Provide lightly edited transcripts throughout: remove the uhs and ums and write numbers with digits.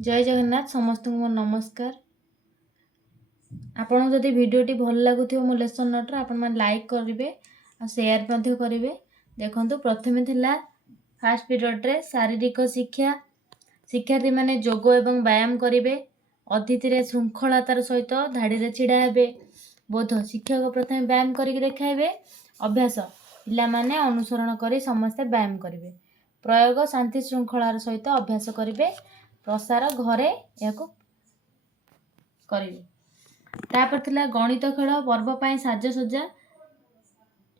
जय जगन्नाथ समस्त को मोर नमस्कार। आपन जदि भिडियोटी भल लगुथिबो मो लेसन नोट आपण मन लाइक करिवे आ शेयर मध्ये करिवे। देखंतु प्रथमे थिला फर्स्ट पीरियड रे शारीरिक शिक्षा शिक्षार्थी माने योग एवं व्यायाम करिवे। अतिथि रे श्रृंखलातार सहित धाड़ी रे छिड़ा हेबे। बोध शिक्षक प्रथमे व्यायाम करिक देखाइबे। अभ्यास पिला माने अनुसरण करी समस्त व्यायाम करिवे। प्रयोग शांति श्रृंखलार सहित अभ्यास करिवे। प्रसार घरे याको करिवे। तापर थिला गणित खेल पर्व पाई साजसज्जा।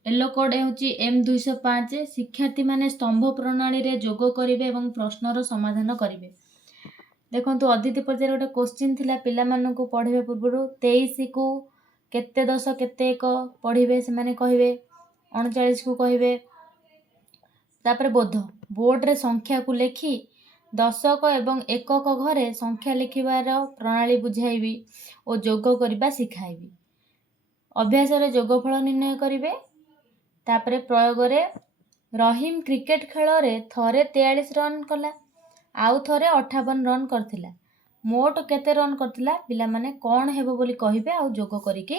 Yellow code हेउची M205। शिक्षार्थी माने स्तंभ प्रणाली रे जोग करिवे एवं प्रश्नर समाधान करिवे। देखंतु अदिति पर्यायर गोटे क्वेश्चन थिला पिला मानकु पढिबे पूर्वरु 23 को केते 10 केते 1 पढिबे से माने कहिबे 39 को कहिबे। तापर बोध बोर्ड रे संख्या को लेखी दशक एवं एकक घरे संख्या लिखिबार प्रणाली बुझाइबी और जोग करिबा सिखाइबी। अभ्यास रे जोगफल निर्णय करिवे। तापर प्रयोग रे रहीम क्रिकेट खेल रे थरे 43 रन कला आउ थरे 58 रन करथिला। मोट केते रन करथिला पिला माने कोन हेबो बोली कहिबे आउ जोग करिके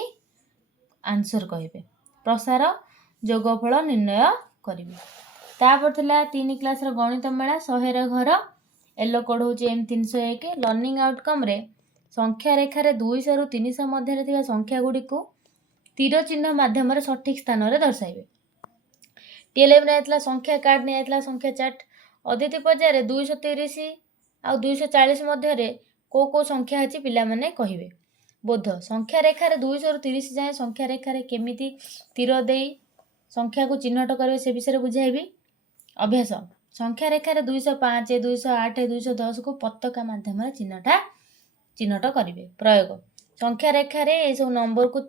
आंसर कहिबे। प्रसार जोगफल निर्णय करिवे। तापर थिला 3 क्लास रो गणित मेला 100 रे घर। येलो कोड होची M301। लर्निंग आउटकम रे संख्या रेखा रे 200 रु 300 मध्य रे थिबा संख्या गुडी को तीर चिन्ह माध्यम रे सठिक स्थान रे दर्शाइबे। टीएलएम रे आइतला संख्या कार्ड ने आइतला संख्या चार्ट। अदिति पर्याय रे 230 आ 240 मध्य रे को संख्या अछि पिला माने कहिबे। बोध संख्या रेखा रे 200 रु 30 जाय संख्या रेखा रे केमिति तीर देई संख्या को चिन्हट करबे से विषय रे बुझाइबी। अभ्यास संख्या रेखा रे 205 208 210 को पताका माध्यम रे चिन्हट करिवे। प्रयोग संख्या रेखा रे ए सब नंबर को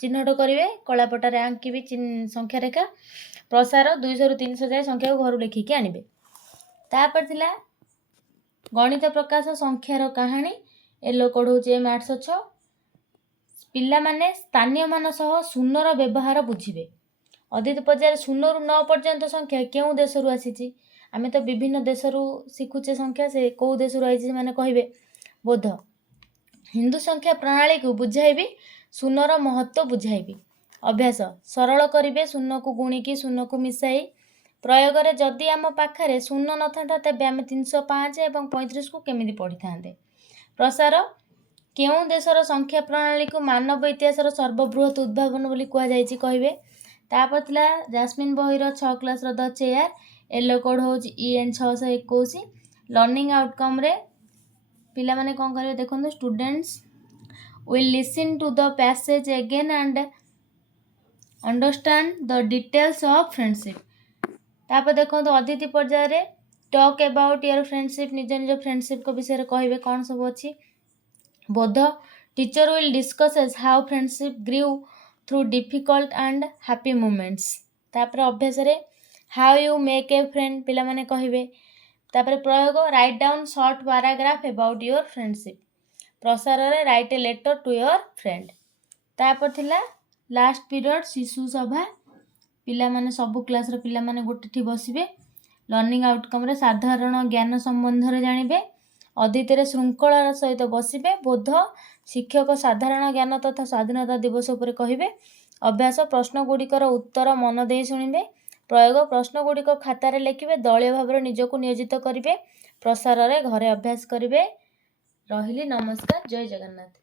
चिन्हट करिवे कलापटा रे आंकीबे संख्या रेखा। प्रसार 200 रु 300 जाय संख्या को घर लिखि के आनिबे। तापर थिला गणित प्रकाश संख्यार कहानी। येलो कोड होचे M806। पिला माने स्थानीय मान सह शून्यर व्यवहार बुझिबे। अदिति पर्याय 0 रु 9 पर्यंत संख्या केउ देश रु आसीची। आमे तो विभिन्न देश रु सिखुचे संख्या से को देश रु आइची माने कहिबे। बोध हिंदू संख्या प्रणाली को बुझाइबी शून्यर महत्व बुझाइबी। अभ्यास सरल करिवे शून्य को गुणिकी शून्य को मिसाई। प्रयोग रे जदि आम पाखरे शून्य न थांता तबे आमे 305 एवं 35 को केमिति पढ़ी थांते। प्रसार केउ देशर संख्या प्रणाली को मानव इतिहासर सर्वबृहत उद्भावन बोली कुआ जायछि कहिबे। तापर थिला जास्मिन बहिर 6 क्लास रो द चेयर। येलो कोड होची EN621। लर्निंग आउटकम रे पिला माने कोन करिवे देखंतु students will listen to the passage again and understand the details of friendship। तापर देखंतु अदिति पर्याय रे टॉक अबाउट योर फ्रेंडशिप निज निज फ्रेंडशिप को विषय रे कहिवे कोन सब अछि। बोध teacher will discusses how friendship grew through difficult and happy moments। तापर अभ्यास रे how you make a friend पिला माने कहिवे। तापर प्रयोग write down short paragraph about your friendship. प्रसार रे write a letter to your friend. तापर थिला लास्ट पीरियड शिशु सभा। पिला माने सब क्लास रो पिला माने गोटे ठी बसिबे। लर्निंग आउटकम रे साधारण ज्ञान संबंध रे जानिबे। अदिति रे श्रृंखलार सहित बसिबे। बोध शिक्षक साधारण ज्ञान तथा स्वाधीनता दिवस उपरे कहिबे। अभ्यास प्रश्न गुडिकर उत्तर मन देई सुनिबे। प्रयोग प्रश्न गुडिक खाता रे लिखिबे दलीय भाव निजको नियोजित करिवे। प्रसार रे घरे अभ्यास करिवे। रहिली नमस्कार जय जगन्नाथ।